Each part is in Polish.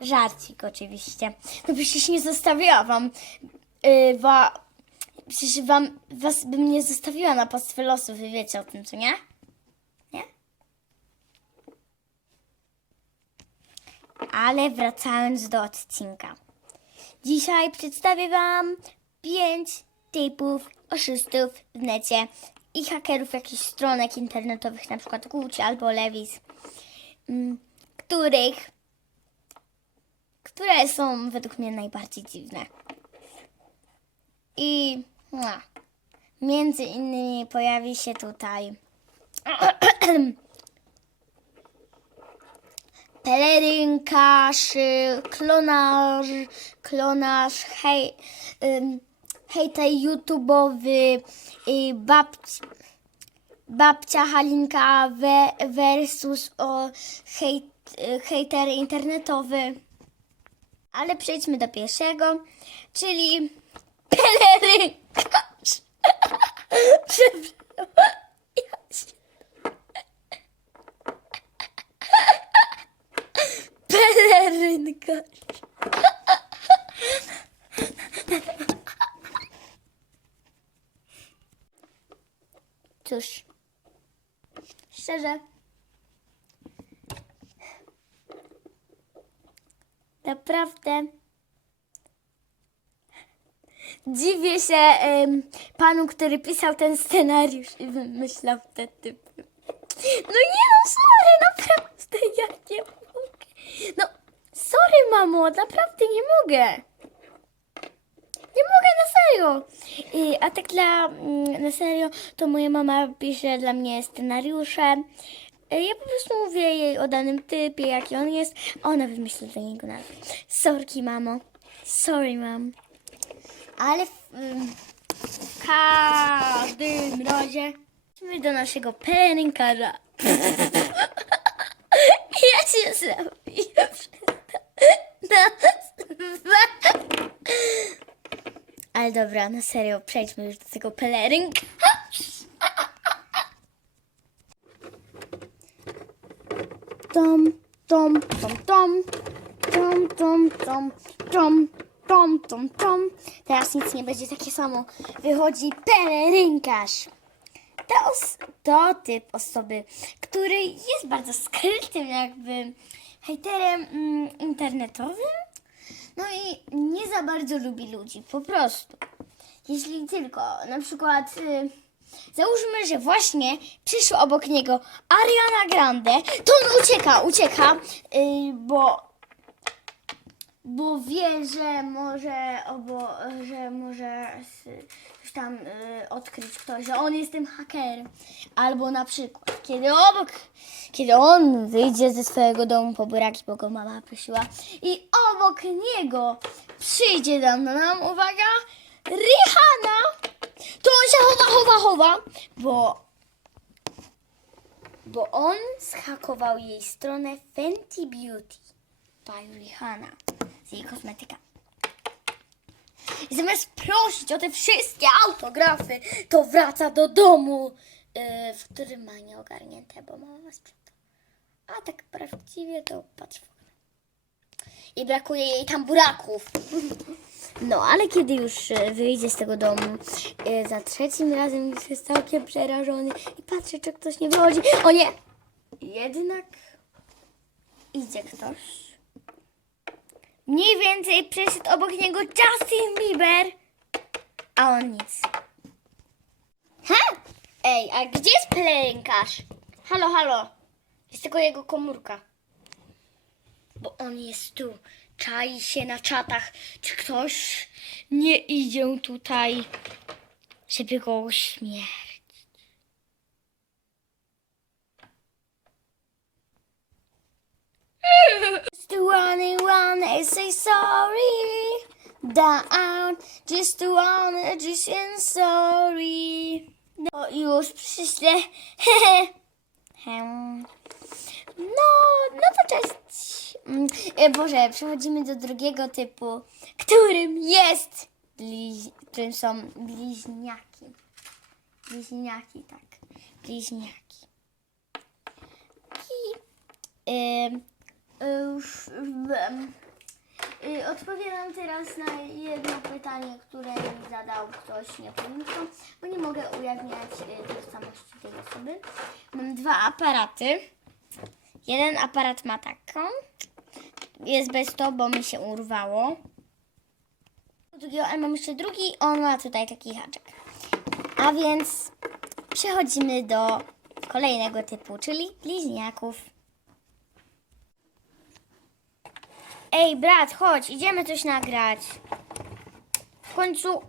Żarcik oczywiście. No przecież nie zostawiła wam. Yy, wa, przecież wam, was bym nie zostawiła na pastwę losu, wy wiecie o tym, co nie? Nie? Ale wracając do odcinka. Dzisiaj przedstawię wam pięć typów oszustów w necie i hakerów jakichś stronek internetowych, na przykład Gucci albo Levis, których które są według mnie najbardziej dziwne. I mua, między innymi pojawi się tutaj pelerynkarz, klonarz, klonarz, hej, ym, hejter YouTube'owy, babci, babcia Halinka we, versus o hejt, hejter internetowy. Ale przejdźmy do pierwszego, czyli się- Pelerynkarz. Cóż, szczerze, naprawdę dziwię się panu, który pisał ten scenariusz i wymyślał te typy. No nie no, sorry, naprawdę, ja nie mogę. No, sorry mamo, naprawdę nie mogę. Nie mogę I, a tak dla, mm, na serio, to moja mama pisze dla mnie scenariusze. Y, Ja po prostu mówię jej o danym typie, jaki on jest, a ona wymyśla dla niego nazwę. Sorki, mamo. Sorry, mam. Ale w, ym, w każdym razie idźmy do naszego pelerynkarza. ja się zrobię nazwę. Ale dobra, na serio, przejdźmy już do tego pelerynka. Tom, tom, tom, tom, tom, tom, tom, tom, tom, tom, tom. Teraz nic nie będzie takie samo. Wychodzi pelerynkarz. To, os- to typ osoby, który jest bardzo skrytym jakby hejterem mm, internetowym. No i nie za bardzo lubi ludzi, po prostu. Jeśli tylko, na przykład, y, załóżmy, że właśnie przyszła obok niego Ariana Grande, to on ucieka, ucieka, y, bo, bo wie, że może, obo, że może coś tam y, odkryć ktoś, że on jest tym hakerem. Albo na przykład, kiedy obok, kiedy on wyjdzie ze swojego domu po buraki, bo go mama prosiła i obok niego przyjdzie nam, nam uwaga, Rihanna, to on się chowa, chowa, chowa, bo bo on zhakował jej stronę Fenty Beauty by Rihanna z jej kosmetyka. I zamiast prosić o te wszystkie autografy, to wraca do domu, yy, w którym ma nieogarnięte, bo mama sprząta. A tak prawdziwie to patrz w. I brakuje jej tam buraków. No, ale kiedy już e, wyjdzie z tego domu, e, za trzecim razem jest całkiem przerażony i patrzy, czy ktoś nie wychodzi. O nie! Jednak idzie ktoś. Mniej więcej przeszedł obok niego Justin Bieber, a on nic. Ha! Ej, a gdzie jest pelerynkarz? Halo, halo. Jest tylko jego komórka. Bo on jest tu. Czai się na czatach. Czy ktoś nie idzie tutaj, żeby go uśmiercić? Just wanna, wanna say sorry. Down, just wanna, just and sorry. No już przyślę. No, no to cześć. Mm, e, Boże, przechodzimy do drugiego typu, którym jest, bliź, którym są bliźniaki. Bliźniaki, tak. Bliźniaki. I y, już, ym, y, odpowiadam teraz na jedno pytanie, które mi zadał ktoś niepolimko, bo nie mogę ujawniać y, tożsamości tej osoby. Mam dwa aparaty. Jeden aparat ma taką. Jest bez to, bo mi się urwało. Drugiego, mam jeszcze drugi, on ma tutaj taki haczyk. A więc przechodzimy do kolejnego typu, czyli bliźniaków. Ej, brat, chodź, idziemy coś nagrać. W końcu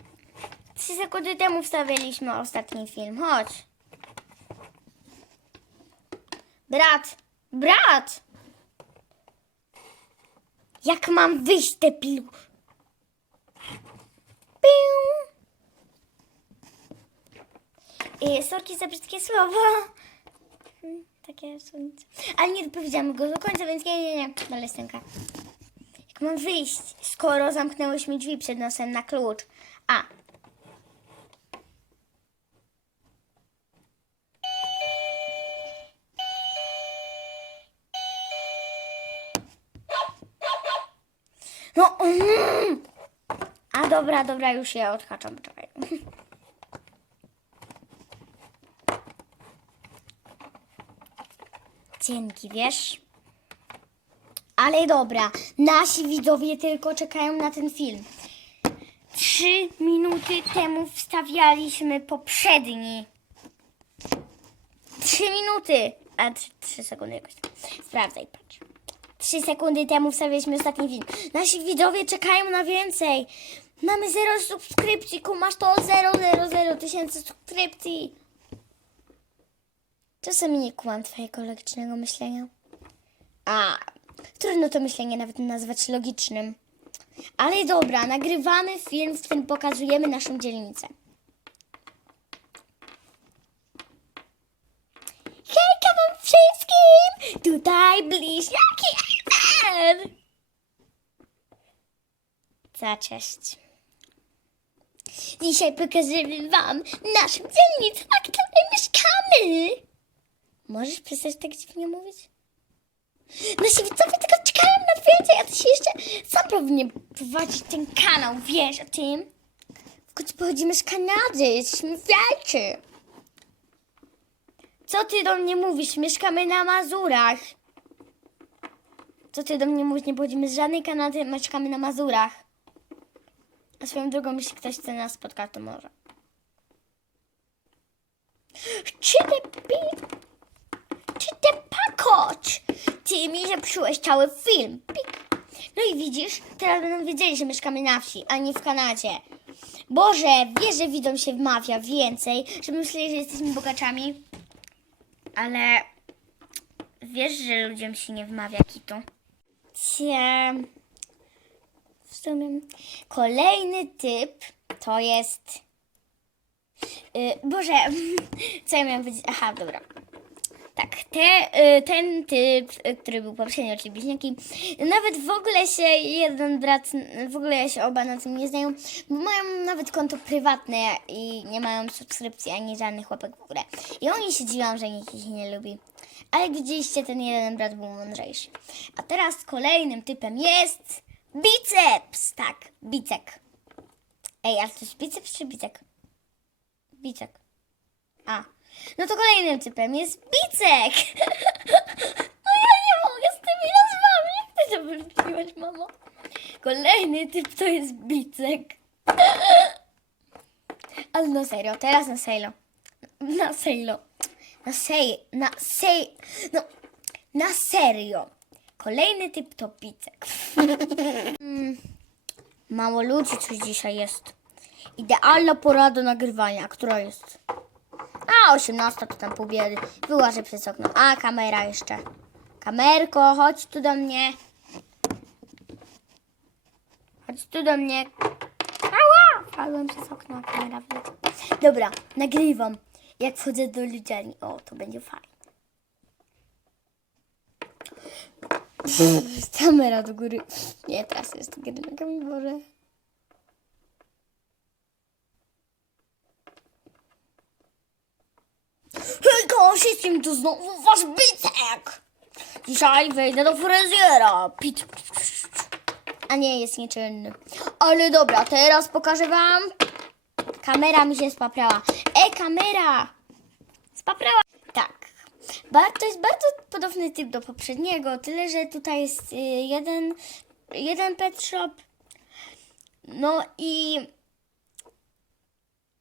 3 sekundy temu wstawialiśmy ostatni film. Chodź. Brat, brat! Jak mam wyjść, debilu? Piu. I sorki za brzydkie słowo. Hmm, Takie słońce. Ale nie dopowiedziałam go do końca, więc nie, nie, nie. Dalej stęka. Mam wyjść, skoro zamknęłeś mi drzwi przed nosem na klucz? A. No. Mm. A dobra, dobra, już je odhaczam. Poczekaj. Dzięki, wiesz? Ale dobra, nasi widzowie tylko czekają na ten film. Trzy minuty temu wstawialiśmy poprzedni. Trzy minuty. A trzy, trzy sekundy jakoś. Sprawdzaj, patrz. Trzy sekundy temu wstawialiśmy ostatni film. Nasi widzowie czekają na więcej. Mamy zero subskrypcji, kumasz to zero, zero, zero tysięcy subskrypcji. Czasami nie kumam twojego logicznego myślenia. A, trudno to myślenie nawet nazwać logicznym. Ale dobra, nagrywamy film, w którym pokazujemy naszą dzielnicę. Hejka wam wszystkim! Tutaj bliźniaki Ender! Za cześć. Dzisiaj pokażemy wam naszą dzielnicę, na której mieszkamy. Możesz przestać tak dziwnie mówić? Nasi widzowie tylko czekają na więcej, a ty się jeszcze sam powinien prowadzić ten kanał, wiesz o tym? W końcu pochodzimy z Kanady, jesteśmy wielcy. Co ty do mnie mówisz? Mieszkamy na Mazurach. Co ty do mnie mówisz? Nie pochodzimy z żadnej Kanady, mieszkamy na Mazurach. A swoją drogą, jeśli ktoś chce nas spotkać, to może. Czy ty pi... Czy ty pakoć? Ty mi zepsułeś cały film. Pik. No i widzisz, teraz będą wiedzieli, że mieszkamy na wsi, a nie w Kanadzie. Boże, wiesz, że widzą się wmawia więcej, żeby myśleli, że jesteśmy bogaczami. Ale wiesz, że ludziom się nie wmawia kitu. Cie... W sumie kolejny typ to jest... Yy, Boże, co ja miałam powiedzieć? Aha, dobra. Tak, te, y, ten typ, y, który był poprzednio, czyli bliźniaki, nawet w ogóle się jeden brat, w ogóle się oba na tym nie znają, bo mają nawet konto prywatne i nie mają subskrypcji ani żadnych łapek w górę. I oni się dziwią, że nikt ich nie lubi. Ale widzieliście, ten jeden brat był mądrzejszy. A teraz kolejnym typem jest biceps. Tak, bicek. Ej, ale to jest biceps czy bicek? Bicek. A, no to kolejnym typem jest bicek. No ja nie mogę z tymi nazwami. Jak ty to wymyśliłaś, mamo? Kolejny typ to jest bicek. Ale no serio, teraz na serio. Na serio. Na sej, na sej, no, na serio. Kolejny typ to bicek. Mm, Mało ludzi coś dzisiaj jest. Idealna pora do nagrywania. Która jest? A, 18 to tam pół biedy. Wyłażę przez okno. A, kamera jeszcze. Kamerko, chodź tu do mnie. Chodź tu do mnie. Ała! Wpadłem przez okno, kamera wleciała. Dobra, nagrywam. Jak wchodzę do ludziani. O, to będzie fajnie. Kamera do góry. Nie, teraz jest gry nogami, Boże. Hejka, wszystkim tu znowu wasz bicek! Dzisiaj wejdę do fryzjera. Pit. A nie, jest nieczynny. Ale dobra, teraz pokażę wam. Kamera mi się spaprała. E, kamera! Spaprała. Tak. To jest bardzo podobny typ do poprzedniego, tyle że tutaj jest y, jeden, jeden pet shop. No i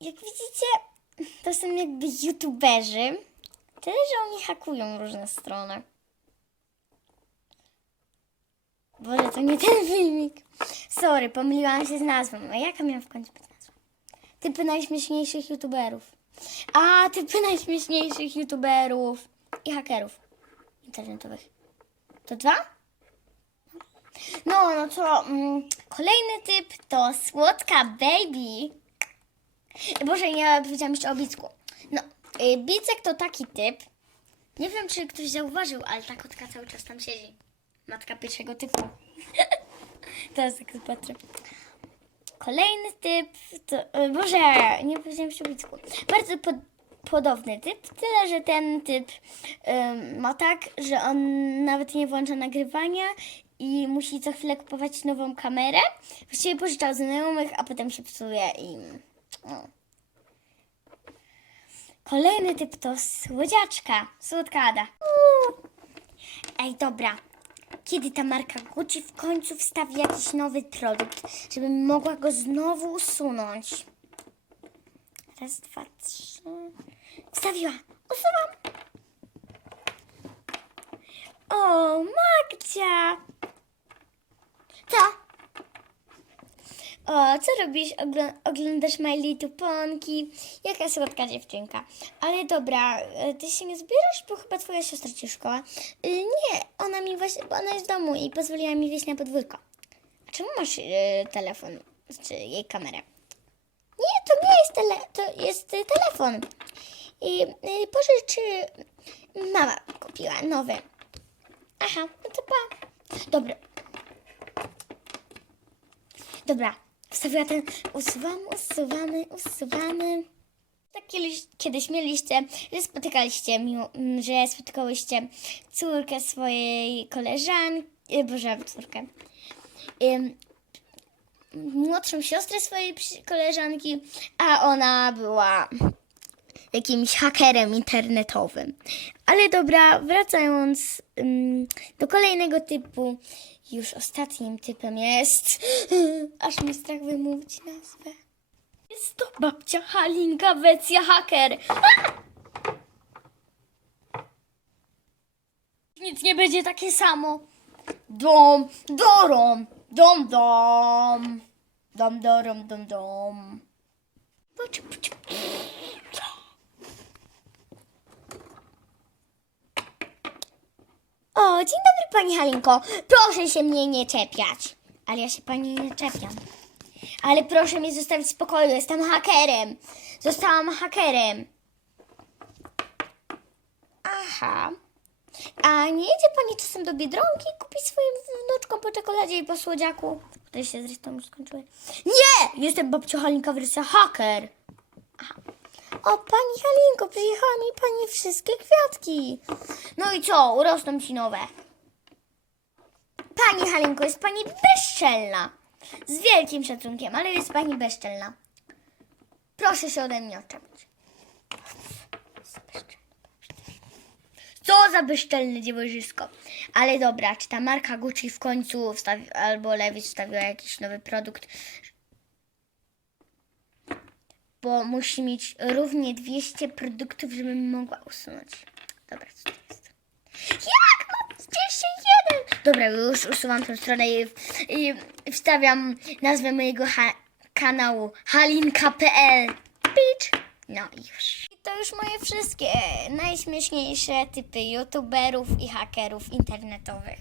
jak widzicie, to są jakby youtuberzy, tyle że oni hakują różne strony. Boże, to nie ten filmik. Sorry, pomyliłam się z nazwą. A jaka miała w końcu być nazwa? Typy najśmieszniejszych youtuberów. A, typy najśmieszniejszych youtuberów i hakerów internetowych. To dwa? No, no to mm, kolejny typ to słodka baby. Boże, nie powiedziałam jeszcze o Bicku. No, y, Bicek to taki typ. Nie wiem, czy ktoś zauważył, ale ta kotka cały czas tam siedzi. Matka pierwszego typu. Teraz tak patrzę. Kolejny typ to... y, Boże, nie powiedziałam jeszcze o Bicku. Bardzo pod, podobny typ, tyle, że ten typ ym, ma tak, że on nawet nie włącza nagrywania i musi co chwilę kupować nową kamerę. Właściwie pożyczał znajomych, a potem się psuje i... Kolejny typ to słodziaczka, słodka Ada. Uuu. Ej, dobra. Kiedy ta marka Gucci w końcu wstawi jakiś nowy produkt, żebym mogła go znowu usunąć? Raz, dwa, trzy. Wstawiła. Usuwam. O, Magdzia. Co? O, co robisz? Ogl- oglądasz My Little Ponki? Jaka słodka dziewczynka. Ale dobra, e, ty się nie zbierasz, bo chyba twoja siostra ci szkoła. Y, nie, ona mi właśnie, bo ona jest w domu i pozwoliła mi wyjść na podwórko. A czemu masz y, telefon, czy jej kamerę? Nie, to nie jest tele, to jest y, telefon. I y, pożycz, y, mama kupiła nowy. Aha, no to pa. Dobra. Dobra, wstawiła ten, usuwamy, usuwamy, usuwamy. Tak kiedyś, kiedyś mieliście, że spotykaliście, miło, m, że spotykałyście córkę swojej koleżanki, boże, córkę, młodszą siostrę swojej koleżanki, a ona była jakimś hakerem internetowym. Ale dobra, wracając do kolejnego typu, już ostatnim typem jest, aż mi strach wymówić nazwę. Jest to babcia Halinka wersja haker. Nic nie będzie takie samo. Dom, dorom, dom, dom. Dom, dorom, dom, dom. Patrz, patrz. O, dzień dobry pani Halinko. Proszę się mnie nie czepiać. Ale ja się pani nie czepiam. Ale proszę mnie zostawić w spokoju, jestem hakerem. Zostałam hakerem. Aha. A nie jedzie pani czasem do Biedronki kupić swoim wnuczkom po czekoladzie i po słodziaku? Które się zresztą już skończyły. Nie! Jestem babcia Halinka wersja haker. Aha. O, pani Halinko, przyjechała mi pani wszystkie kwiatki. No i co? Urosną ci nowe. Pani Halinko, jest pani bezczelna. Z wielkim szacunkiem, ale jest pani bezczelna. Proszę się ode mnie oczepić. Co za bezczelne dziewużysko. Ale dobra, czy ta marka Gucci w końcu wstawi, albo Levi's wstawiła jakiś nowy produkt? Bo musi mieć równie 200 produktów, żebym mogła usunąć. Dobra, co to jest? Jak mam 201? Dobra, już usuwam tę stronę i, i wstawiam nazwę mojego ha- kanału halinka.pl Bitch. No i już. I to już moje wszystkie najśmieszniejsze typy youtuberów i hakerów internetowych.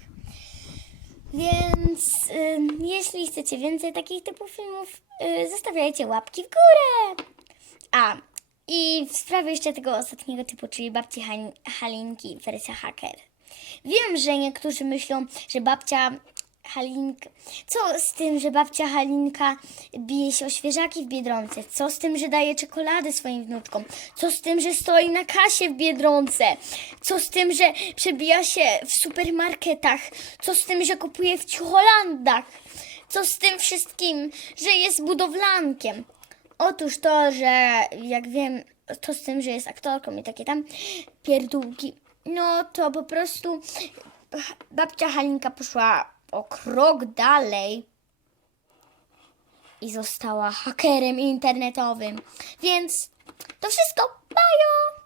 Więc ym, jeśli chcecie więcej takich typów filmów, y, zostawiajcie łapki w górę. A, i w sprawie jeszcze tego ostatniego typu, czyli babci Han- Halinki, wersja haker. Wiem, że niektórzy myślą, że babcia Halinka. Co z tym, że babcia Halinka bije się o świeżaki w Biedronce? Co z tym, że daje czekolady swoim wnuczkom? Co z tym, że stoi na kasie w Biedronce? Co z tym, że przebija się w supermarketach? Co z tym, że kupuje w Ciucholandach? Co z tym wszystkim, że jest budowlankiem? Otóż to, że jak wiem, to z tym, że jest aktorką i takie tam pierdółki, no to po prostu babcia Halinka poszła o krok dalej i została hakerem internetowym. Więc to wszystko. Bajo!